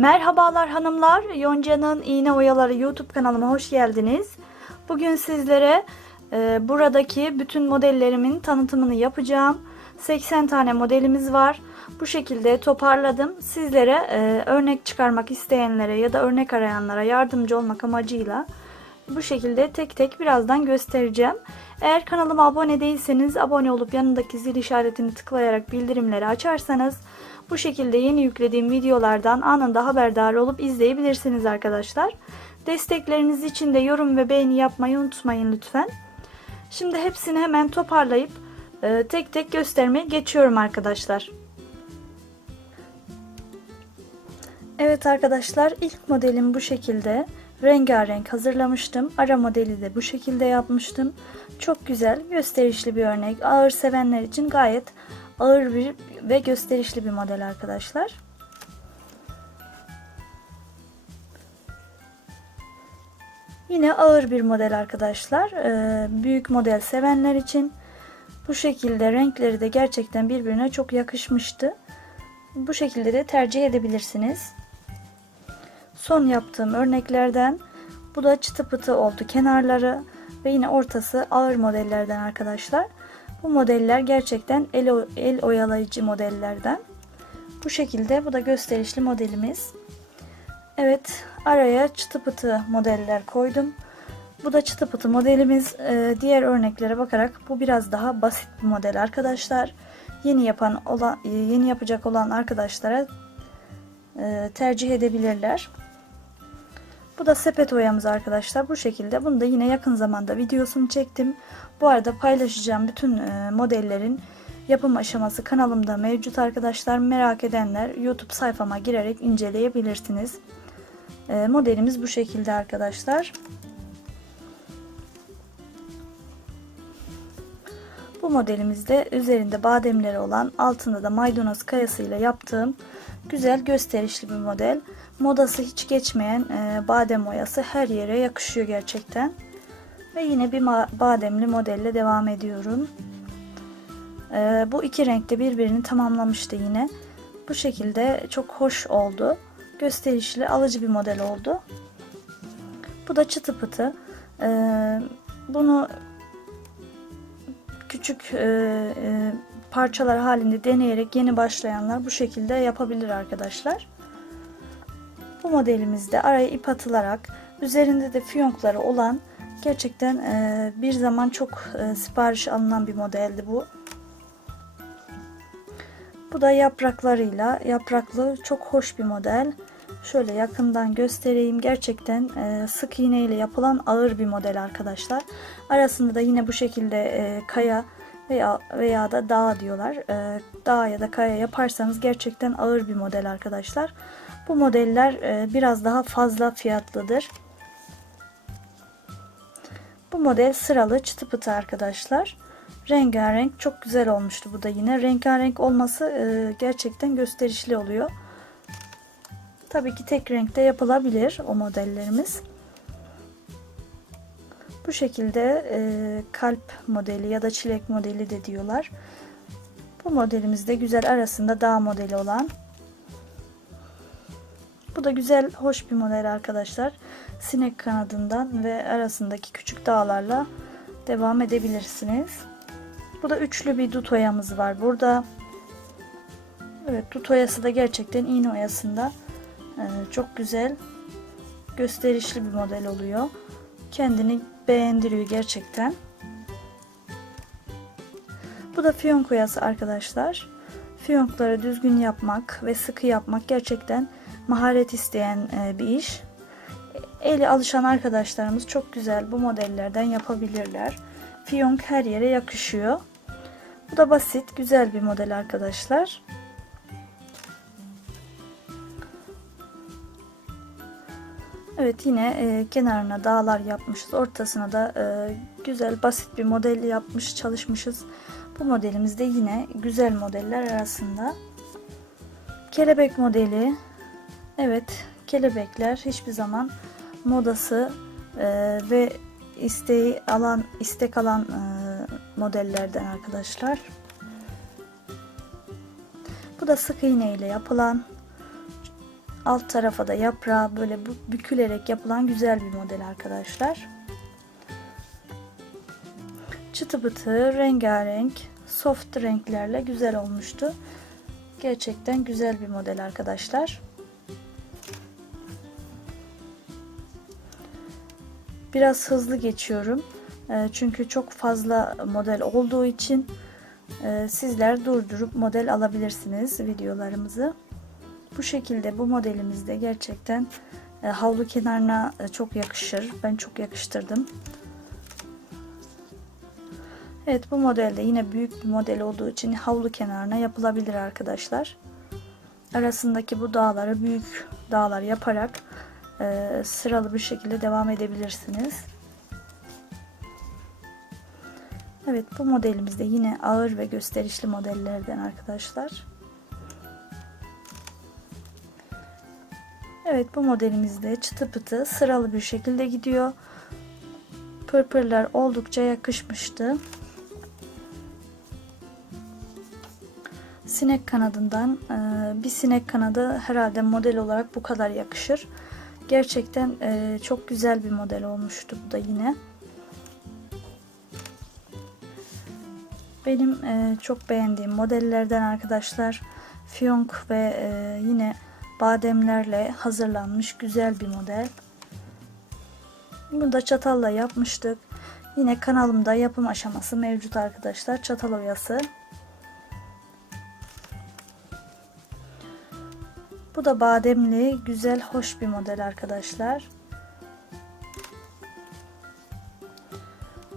Merhabalar hanımlar, Yonca'nın İğne Oyaları YouTube kanalıma hoş geldiniz. Bugün sizlere e, buradaki bütün modellerimin tanıtımını yapacağım. 80 tane modelimiz var. Bu şekilde toparladım. Sizlere e, örnek çıkarmak isteyenlere ya da örnek arayanlara yardımcı olmak amacıyla bu şekilde tek tek birazdan göstereceğim. Eğer kanalıma abone değilseniz abone olup yanındaki zil işaretini tıklayarak bildirimleri açarsanız bu şekilde yeni yüklediğim videolardan anında haberdar olup izleyebilirsiniz arkadaşlar. Destekleriniz için de yorum ve beğeni yapmayı unutmayın lütfen. Şimdi hepsini hemen toparlayıp e, tek tek göstermeye geçiyorum arkadaşlar. Evet arkadaşlar ilk modelim bu şekilde. Rengarenk hazırlamıştım. Ara modeli de bu şekilde yapmıştım. Çok güzel, gösterişli bir örnek. Ağır sevenler için gayet ağır bir ve gösterişli bir model arkadaşlar. Yine ağır bir model arkadaşlar. Ee, büyük model sevenler için bu şekilde renkleri de gerçekten birbirine çok yakışmıştı. Bu şekilde de tercih edebilirsiniz. Son yaptığım örneklerden bu da çıtı pıtı oldu kenarları ve yine ortası ağır modellerden arkadaşlar. Bu modeller gerçekten el, el oyalayıcı modellerden. Bu şekilde bu da gösterişli modelimiz. Evet araya çıtı pıtı modeller koydum. Bu da çıtı pıtı modelimiz. Ee, diğer örneklere bakarak bu biraz daha basit bir model arkadaşlar. Yeni yapan olan yeni yapacak olan arkadaşlara e, tercih edebilirler. Bu da sepet oyamız arkadaşlar. Bu şekilde. Bunu da yine yakın zamanda videosunu çektim. Bu arada paylaşacağım bütün e, modellerin yapım aşaması kanalımda mevcut arkadaşlar. Merak edenler YouTube sayfama girerek inceleyebilirsiniz. E, modelimiz bu şekilde arkadaşlar. Bu modelimizde üzerinde bademleri olan altında da maydanoz kayasıyla yaptığım güzel gösterişli bir model. Modası hiç geçmeyen e, badem oyası her yere yakışıyor gerçekten. Ve yine bir bademli modelle devam ediyorum. E, bu iki renkte birbirini tamamlamıştı yine. Bu şekilde çok hoş oldu. Gösterişli, alıcı bir model oldu. Bu da çıtı pıtı. E, bunu küçük e, e, parçalar halinde deneyerek yeni başlayanlar bu şekilde yapabilir arkadaşlar. Bu modelimizde araya ip atılarak üzerinde de fiyonkları olan gerçekten e, bir zaman çok e, sipariş alınan bir modeldi bu. Bu da yapraklarıyla yapraklı çok hoş bir model. Şöyle yakından göstereyim. Gerçekten e, sık iğne ile yapılan ağır bir model arkadaşlar. Arasında da yine bu şekilde e, kaya veya veya da dağ diyorlar. E, dağ ya da kaya yaparsanız gerçekten ağır bir model arkadaşlar. Bu modeller e, biraz daha fazla fiyatlıdır. Bu model sıralı çıtı pıtı arkadaşlar. Rengarenk çok güzel olmuştu bu da yine. Rengarenk olması e, gerçekten gösterişli oluyor. Tabii ki tek renkte yapılabilir o modellerimiz. Bu şekilde e, kalp modeli ya da çilek modeli de diyorlar. Bu modelimizde güzel arasında dağ modeli olan. Bu da güzel, hoş bir model arkadaşlar. Sinek kanadından ve arasındaki küçük dağlarla devam edebilirsiniz. Bu da üçlü bir dut oyamız var burada. Evet dut oyası da gerçekten iğne oyasında çok güzel gösterişli bir model oluyor. Kendini beğendiriyor gerçekten. Bu da fiyonk oyası arkadaşlar. Fiyonkları düzgün yapmak ve sıkı yapmak gerçekten maharet isteyen e, bir iş. Eli alışan arkadaşlarımız çok güzel bu modellerden yapabilirler. Fiyonk her yere yakışıyor. Bu da basit, güzel bir model arkadaşlar. Evet yine e, kenarına dağlar yapmışız. Ortasına da e, güzel basit bir model yapmış çalışmışız. Bu modelimiz de yine güzel modeller arasında. Kelebek modeli. Evet kelebekler hiçbir zaman modası e, ve isteği alan istek alan e, modellerden arkadaşlar. Bu da sık iğne ile yapılan Alt tarafa da yaprağı böyle bükülerek yapılan güzel bir model arkadaşlar. Çıtı pıtı, rengarenk, soft renklerle güzel olmuştu. Gerçekten güzel bir model arkadaşlar. Biraz hızlı geçiyorum. E, Çünkü çok fazla model olduğu için e, sizler durdurup model alabilirsiniz videolarımızı. Bu şekilde bu modelimiz de gerçekten e, havlu kenarına e, çok yakışır. Ben çok yakıştırdım. Evet bu modelde yine büyük bir model olduğu için havlu kenarına yapılabilir arkadaşlar. Arasındaki bu dağları büyük dağlar yaparak e, sıralı bir şekilde devam edebilirsiniz. Evet bu modelimiz de yine ağır ve gösterişli modellerden arkadaşlar. Evet bu modelimizde çıtı pıtı sıralı bir şekilde gidiyor. Pırpırlar oldukça yakışmıştı. Sinek kanadından e, bir sinek kanadı herhalde model olarak bu kadar yakışır. Gerçekten e, çok güzel bir model olmuştu bu da yine. Benim e, çok beğendiğim modellerden arkadaşlar fiyonk ve yine bademlerle hazırlanmış güzel bir model. Bunu da çatalla yapmıştık. Yine kanalımda yapım aşaması mevcut arkadaşlar. Çatal oyası. Bu da bademli, güzel, hoş bir model arkadaşlar.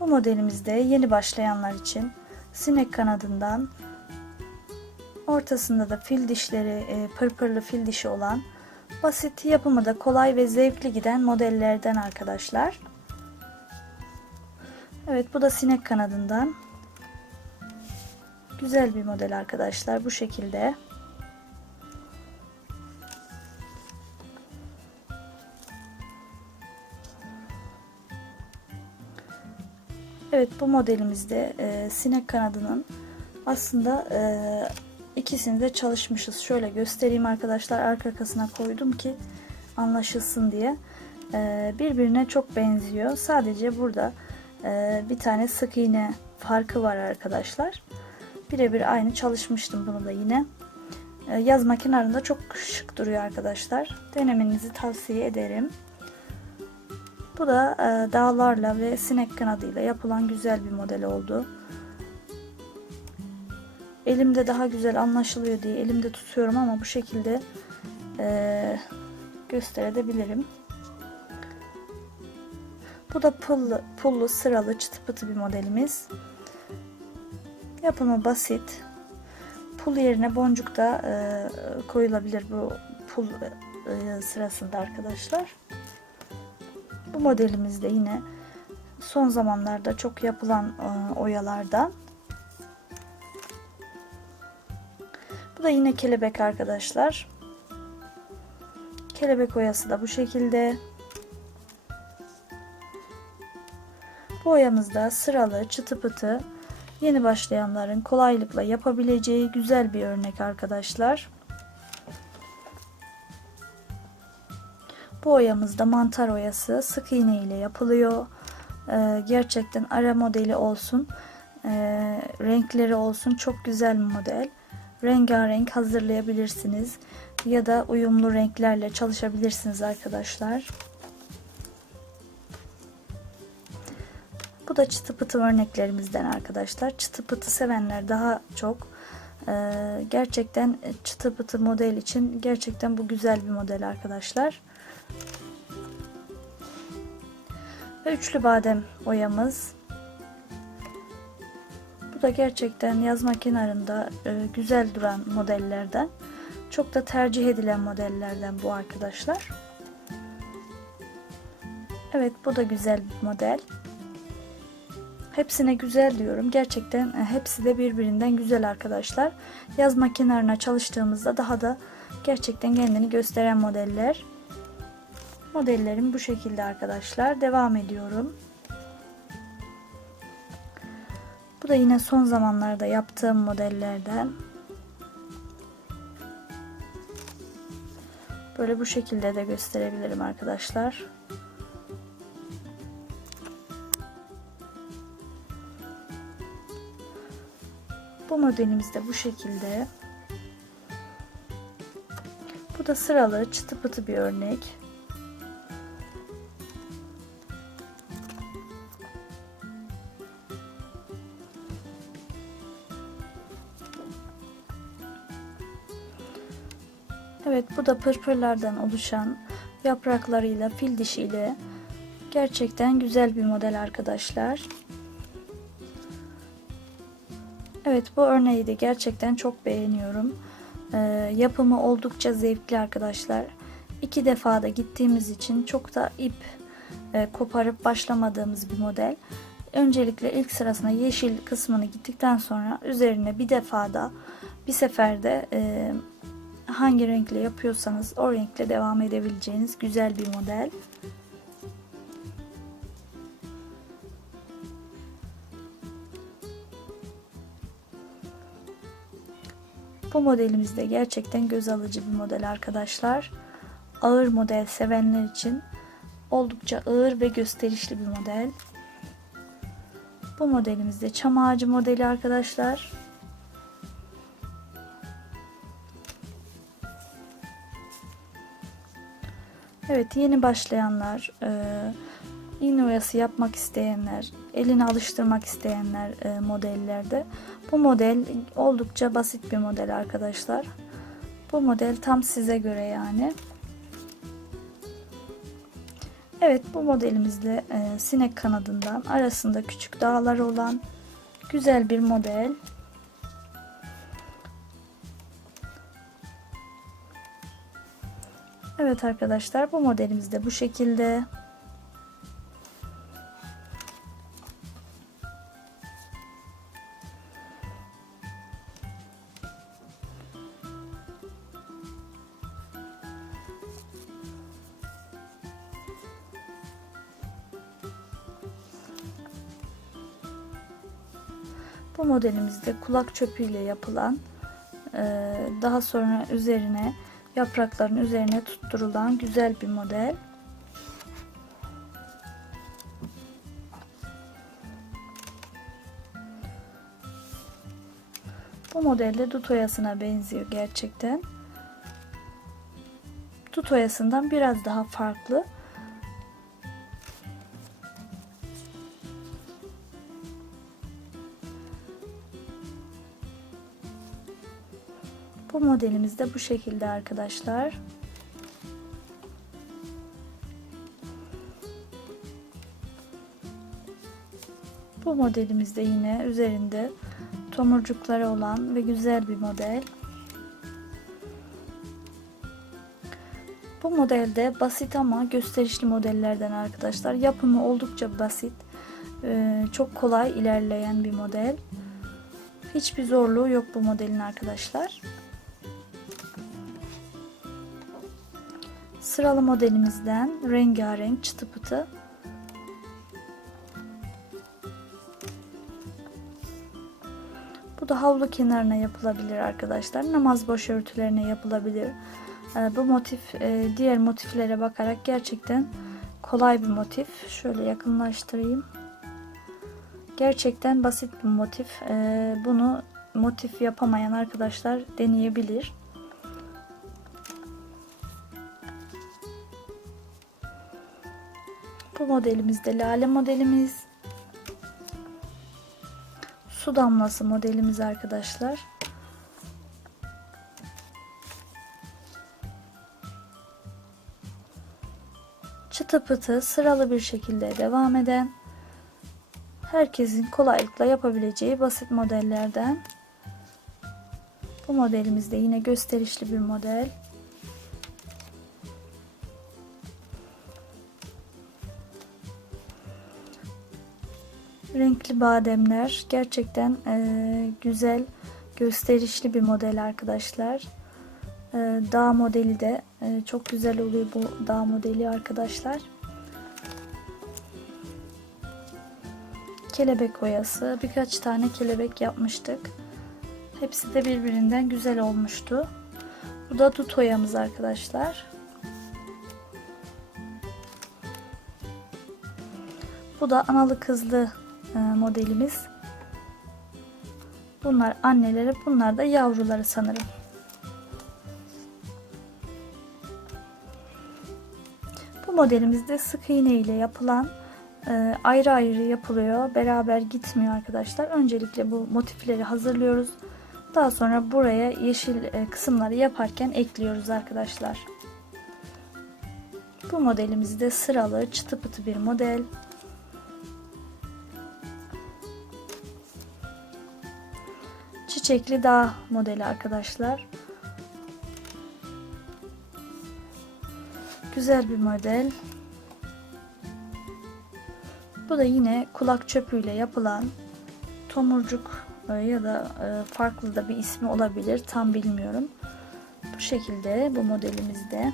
Bu modelimizde yeni başlayanlar için sinek kanadından ortasında da fil dişleri, e, pırpırlı fil dişi olan basit yapımı da kolay ve zevkli giden modellerden arkadaşlar. Evet bu da sinek kanadından. Güzel bir model arkadaşlar bu şekilde. Evet bu modelimizde e, sinek kanadının aslında e, ikisini de çalışmışız. Şöyle göstereyim arkadaşlar arka arkasına koydum ki anlaşılsın diye. E, birbirine çok benziyor. Sadece burada e, bir tane sık iğne farkı var arkadaşlar. Birebir aynı çalışmıştım bunu da yine. E, yazma kenarında çok şık duruyor arkadaşlar. Denemenizi tavsiye ederim. Bu da e, dağlarla ve sinek kanadıyla yapılan güzel bir model oldu. Elimde daha güzel anlaşılıyor diye elimde tutuyorum ama bu şekilde e, gösterebilirim. Bu da pullu, pullu sıralı çıtı pıtı bir modelimiz. Yapımı basit. Pul yerine boncuk da e, koyulabilir bu pul e, sırasında arkadaşlar. Bu modelimiz de yine son zamanlarda çok yapılan e, oyalardan. Bu da yine kelebek arkadaşlar. Kelebek oyası da bu şekilde. Bu oyamızda sıralı çıtı pıtı yeni başlayanların kolaylıkla yapabileceği güzel bir örnek arkadaşlar. Bu oyamızda mantar oyası sık iğne ile yapılıyor. Ee, gerçekten ara modeli olsun, e, renkleri olsun çok güzel bir model. Rengarenk hazırlayabilirsiniz ya da uyumlu renklerle çalışabilirsiniz arkadaşlar. Bu da çıtı pıtı örneklerimizden arkadaşlar. Çıtı pıtı sevenler daha çok. Ee, gerçekten çıtı pıtı model için gerçekten bu güzel bir model arkadaşlar. Ve üçlü badem oyamız. Bu da gerçekten yazma kenarında e, güzel duran modellerden. Çok da tercih edilen modellerden bu arkadaşlar. Evet bu da güzel bir model. Hepsine güzel diyorum. Gerçekten e, hepsi de birbirinden güzel arkadaşlar. Yazma kenarına çalıştığımızda daha da gerçekten kendini gösteren modeller. Modellerim bu şekilde arkadaşlar. Devam ediyorum. Bu da yine son zamanlarda yaptığım modellerden. Böyle bu şekilde de gösterebilirim arkadaşlar. Bu modelimiz de bu şekilde. Bu da sıralı çıtı pıtı bir örnek. Evet bu da pırpırlardan oluşan yapraklarıyla fil dişiyle gerçekten güzel bir model arkadaşlar. Evet bu örneği de gerçekten çok beğeniyorum. Ee, yapımı oldukça zevkli arkadaşlar. İki defa da gittiğimiz için çok da ip e, koparıp başlamadığımız bir model. Öncelikle ilk sırasına yeşil kısmını gittikten sonra üzerine bir defa da bir seferde e, hangi renkle yapıyorsanız o renkle devam edebileceğiniz güzel bir model. Bu modelimiz de gerçekten göz alıcı bir model arkadaşlar. Ağır model sevenler için oldukça ağır ve gösterişli bir model. Bu modelimiz de çam ağacı modeli arkadaşlar. Evet yeni başlayanlar, e, iğne oyası yapmak isteyenler, elini alıştırmak isteyenler e, modellerde. Bu model oldukça basit bir model arkadaşlar. Bu model tam size göre yani. Evet bu modelimizde e, sinek kanadından arasında küçük dağlar olan güzel bir model. Evet arkadaşlar bu modelimiz de bu şekilde. Bu modelimizde kulak çöpüyle yapılan daha sonra üzerine yaprakların üzerine tutturulan güzel bir model. Bu modelde dut oyasına benziyor gerçekten. Dut oyasından biraz daha farklı. Modelimiz de bu şekilde arkadaşlar. Bu modelimiz de yine üzerinde tomurcukları olan ve güzel bir model. Bu modelde basit ama gösterişli modellerden arkadaşlar. Yapımı oldukça basit. Çok kolay ilerleyen bir model. Hiçbir zorluğu yok bu modelin arkadaşlar. Sıralı modelimizden rengarenk çıtı pıtı Bu da havlu kenarına yapılabilir arkadaşlar. Namaz başörtülerine yapılabilir. Bu motif diğer motiflere bakarak gerçekten kolay bir motif. Şöyle yakınlaştırayım. Gerçekten basit bir motif. Bunu motif yapamayan arkadaşlar deneyebilir. Bu modelimiz de lale modelimiz. Su damlası modelimiz arkadaşlar. Çıtı pıtı sıralı bir şekilde devam eden herkesin kolaylıkla yapabileceği basit modellerden. Bu modelimiz de yine gösterişli bir model. renkli bademler gerçekten e, güzel gösterişli bir model arkadaşlar. E, dağ modeli de e, çok güzel oluyor bu dağ modeli arkadaşlar. Kelebek oyası birkaç tane kelebek yapmıştık. Hepsi de birbirinden güzel olmuştu. Bu da dut oyamız arkadaşlar. Bu da analı kızlı modelimiz. Bunlar anneleri, bunlar da yavruları sanırım. Bu modelimizde sık iğne ile yapılan e, ayrı ayrı yapılıyor. Beraber gitmiyor arkadaşlar. Öncelikle bu motifleri hazırlıyoruz. Daha sonra buraya yeşil e, kısımları yaparken ekliyoruz arkadaşlar. Bu modelimiz de sıralı çıtı pıtı bir model. Çiçekli dağ modeli arkadaşlar. Güzel bir model. Bu da yine kulak çöpüyle yapılan tomurcuk e, ya da e, farklı da bir ismi olabilir. Tam bilmiyorum. Bu şekilde bu modelimizde.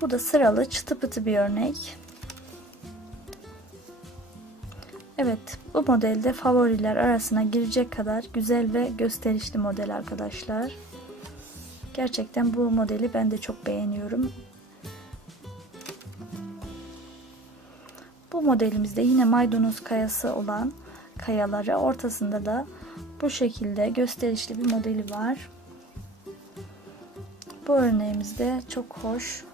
Bu da sıralı çıtı pıtı bir örnek. Evet bu modelde favoriler arasına girecek kadar güzel ve gösterişli model arkadaşlar. Gerçekten bu modeli ben de çok beğeniyorum. Bu modelimizde yine maydanoz kayası olan kayaları ortasında da bu şekilde gösterişli bir modeli var. Bu örneğimizde çok hoş.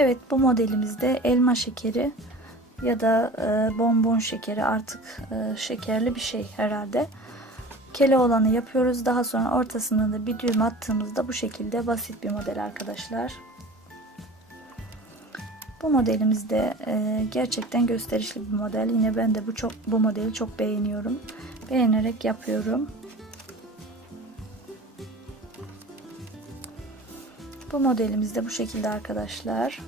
Evet bu modelimizde elma şekeri ya da e, bonbon şekeri artık e, şekerli bir şey herhalde. Kele olanı yapıyoruz. Daha sonra ortasına da bir düğüm attığımızda bu şekilde basit bir model arkadaşlar. Bu modelimiz de e, gerçekten gösterişli bir model. Yine ben de bu çok bu modeli çok beğeniyorum. Beğenerek yapıyorum. Bu modelimiz de bu şekilde arkadaşlar.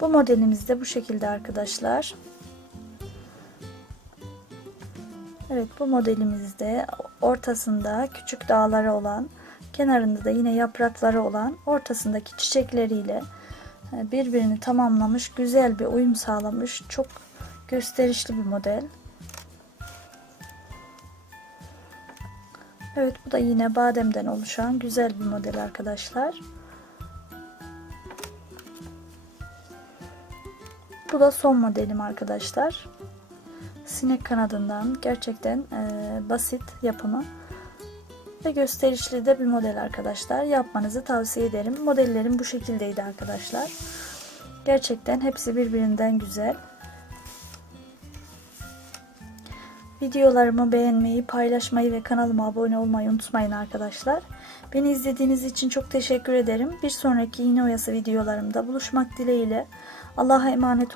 Bu modelimiz de bu şekilde arkadaşlar. Evet bu modelimizde ortasında küçük dağları olan, kenarında da yine yaprakları olan, ortasındaki çiçekleriyle birbirini tamamlamış, güzel bir uyum sağlamış, çok gösterişli bir model. Evet bu da yine bademden oluşan güzel bir model arkadaşlar. Bu da son modelim arkadaşlar. Sinek kanadından gerçekten e, basit yapımı ve gösterişli de bir model arkadaşlar. Yapmanızı tavsiye ederim. Modellerim bu şekildeydi arkadaşlar. Gerçekten hepsi birbirinden güzel. Videolarımı beğenmeyi, paylaşmayı ve kanalıma abone olmayı unutmayın arkadaşlar. Beni izlediğiniz için çok teşekkür ederim. Bir sonraki iğne oyası videolarımda buluşmak dileğiyle. Allah'a emanet